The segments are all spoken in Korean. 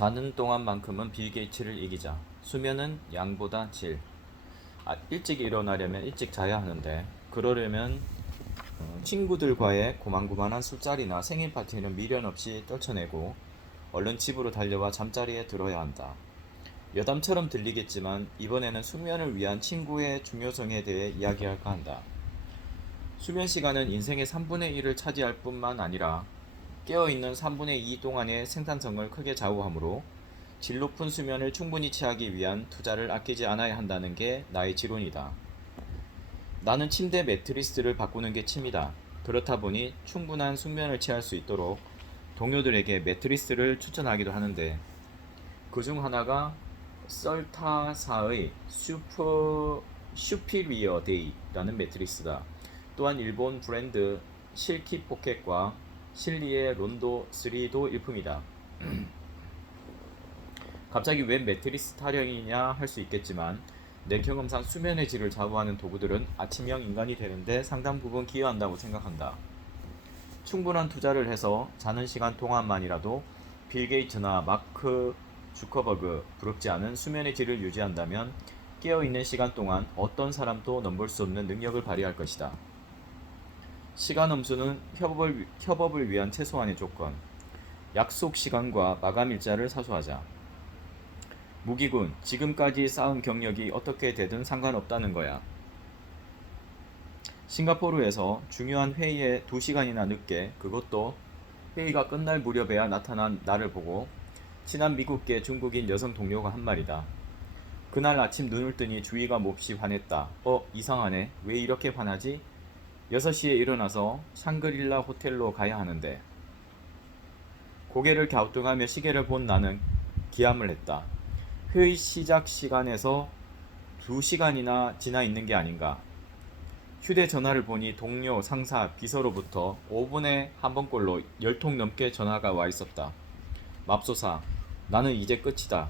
자는 동안만큼은 빌 게이츠를 이기자. 수면은 양보다 질. 일찍 일어나려면 일찍 자야 하는데 그러려면 친구들과의 고만고만한 술자리나 생일 파티는 미련 없이 떨쳐내고 얼른 집으로 달려와 잠자리에 들어야 한다. 여담처럼 들리겠지만 이번에는 숙면을 위한 친구의 중요성에 대해 이야기할까 한다. 수면 시간은 인생의 3분의 1을 차지할 뿐만 아니라 깨어있는 3분의 2 동안의 생산성을 크게 좌우하므로 질 높은 수면을 충분히 취하기 위한 투자를 아끼지 않아야 한다는 게 나의 지론이다. 나는 침대 매트리스를 바꾸는 게 취미다. 그렇다 보니 충분한 숙면을 취할 수 있도록 동료들에게 매트리스를 추천하기도 하는데 그중 하나가 썰타사의 슈피리어 데이라는 매트리스다. 또한 일본 브랜드 실키 포켓과 실리의 론도 3도 일품이다. 갑자기 웬 매트리스 타령이냐 할 수 있겠지만 내 경험상 수면의 질을 좌우하는 도구들은 아침형 인간이 되는데 상당 부분 기여한다고 생각한다. 충분한 투자를 해서 자는 시간 동안만이라도 빌 게이츠나 마크 주커버그 부럽지 않은 수면의 질을 유지한다면 깨어있는 시간 동안 어떤 사람도 넘볼 수 없는 능력을 발휘할 것이다. 시간 엄수는 협업을 위한 최소한의 조건. 약속 시간과 마감 일자를 사수하자. 무기군, 지금까지 쌓은 경력이 어떻게 되든 상관없다는 거야. 싱가포르에서 중요한 회의에 2시간이나 늦게, 그것도 회의가 끝날 무렵에야 나타난 나를 보고 친한 미국계 중국인 여성 동료가 한 말이다. 그날 아침 눈을 뜨니 주위가 몹시 화냈다. 이상하네. 왜 이렇게 화나지? 6시에 일어나서 샹그릴라 호텔로 가야 하는데. 고개를 갸우뚱하며 시계를 본 나는 기함을 했다. 회의 시작 시간에서 2시간이나 지나 있는 게 아닌가. 휴대전화를 보니 동료, 상사, 비서로부터 5분에 한 번꼴로 10통 넘게 전화가 와 있었다. 맙소사, 나는 이제 끝이다.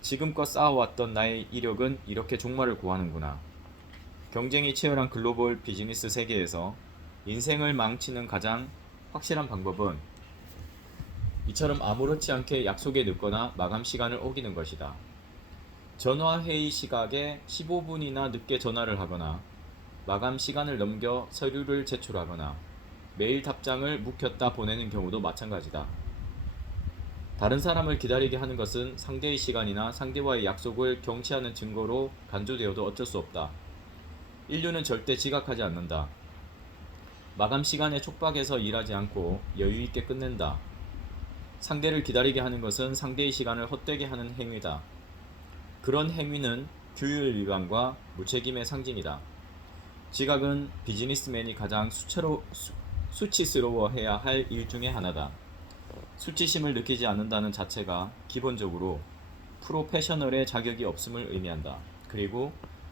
지금껏 쌓아왔던 나의 이력은 이렇게 종말을 구하는구나. 경쟁이 치열한 글로벌 비즈니스 세계에서 인생을 망치는 가장 확실한 방법은 이처럼 아무렇지 않게 약속에 늦거나 마감 시간을 어기는 것이다. 전화 회의 시각에 15분이나 늦게 전화를 하거나 마감 시간을 넘겨 서류를 제출하거나 메일 답장을 묵혔다 보내는 경우도 마찬가지다. 다른 사람을 기다리게 하는 것은 상대의 시간이나 상대와의 약속을 경치하는 증거로 간주되어도 어쩔 수 없다. 인류는 절대 지각하지 않는다. 마감 시간에 촉박해서 일하지 않고 여유있게 끝낸다. 상대를 기다리게 하는 것은 상대의 시간을 헛되게 하는 행위다. 그런 행위는 규율 위반과 무책임의 상징이다. 지각은 비즈니스맨이 가장 수치스러워해야 할 일 중에 하나다. 수치심을 느끼지 않는다는 자체가 기본적으로 프로페셔널의 자격이 없음을 의미한다. 그리고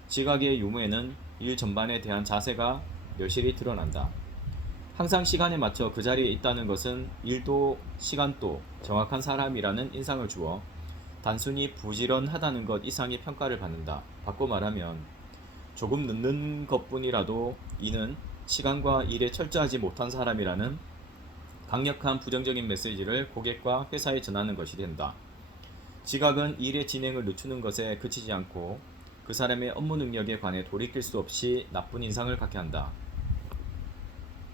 지각의 유무에는 일 전반에 대한 자세가 여실히 드러난다. 항상 시간에 맞춰 그 자리에 있다는 것은 일도 시간도 정확한 사람이라는 인상을 주어 단순히 부지런하다는 것 이상의 평가를 받는다. 바꿔 말하면 조금 늦는 것뿐이라도 이는 시간과 일에 철저하지 못한 사람이라는 강력한 부정적인 메시지를 고객과 회사에 전하는 것이 된다. 지각은 일의 진행을 늦추는 것에 그치지 않고 그 사람의 업무 능력에 관해 돌이킬 수 없이 나쁜 인상을 갖게 한다.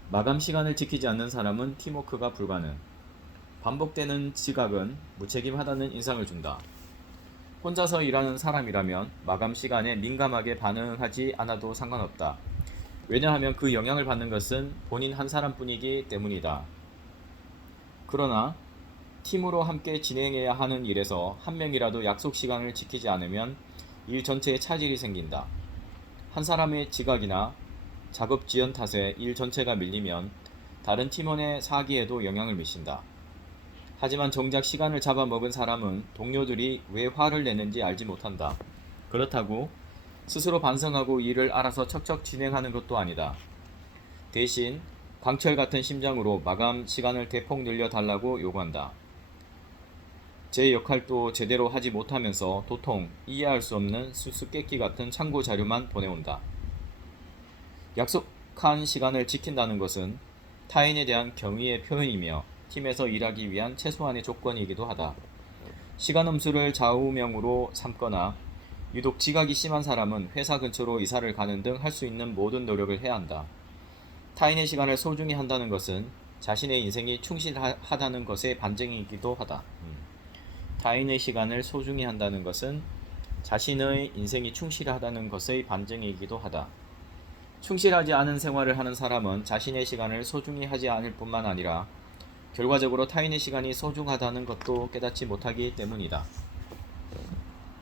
마감 시간을 지키지 않는 사람은 팀워크가 불가능. 반복되는 지각은 무책임하다는 인상을 준다. 혼자서 일하는 사람이라면 마감 시간에 민감하게 반응하지 않아도 상관없다. 왜냐하면 그 영향을 받는 것은 본인 한 사람뿐이기 때문이다. 그러나 팀으로 함께 진행해야 하는 일에서 한 명이라도 약속 시간을 지키지 않으면 일 전체에 차질이 생긴다. 한 사람의 지각이나 작업 지연 탓에 일 전체가 밀리면 다른 팀원의 사기에도 영향을 미친다. 하지만 정작 시간을 잡아먹은 사람은 동료들이 왜 화를 내는지 알지 못한다. 그렇다고 스스로 반성하고 일을 알아서 척척 진행하는 것도 아니다. 대신 강철 같은 심장으로 마감 시간을 대폭 늘려달라고 요구한다. 제 역할도 제대로 하지 못하면서 도통 이해할 수 없는 수수께끼 같은 참고 자료만 보내온다. 약속한 시간을 지킨다는 것은 타인에 대한 경의의 표현이며 팀에서 일하기 위한 최소한의 조건이기도 하다. 시간 엄수를 좌우명으로 삼거나 유독 지각이 심한 사람은 회사 근처로 이사를 가는 등 할 수 있는 모든 노력을 해야 한다. 타인의 시간을 소중히 한다는 것은 자신의 인생이 충실하다는 것의 반증이기도 하다. 타인의 시간을 소중히 한다는 것은 자신의 인생이 충실하다는 것의 반증이기도 하다. 충실하지 않은 생활을 하는 사람은 자신의 시간을 소중히 하지 않을 뿐만 아니라 결과적으로 타인의 시간이 소중하다는 것도 깨닫지 못하기 때문이다.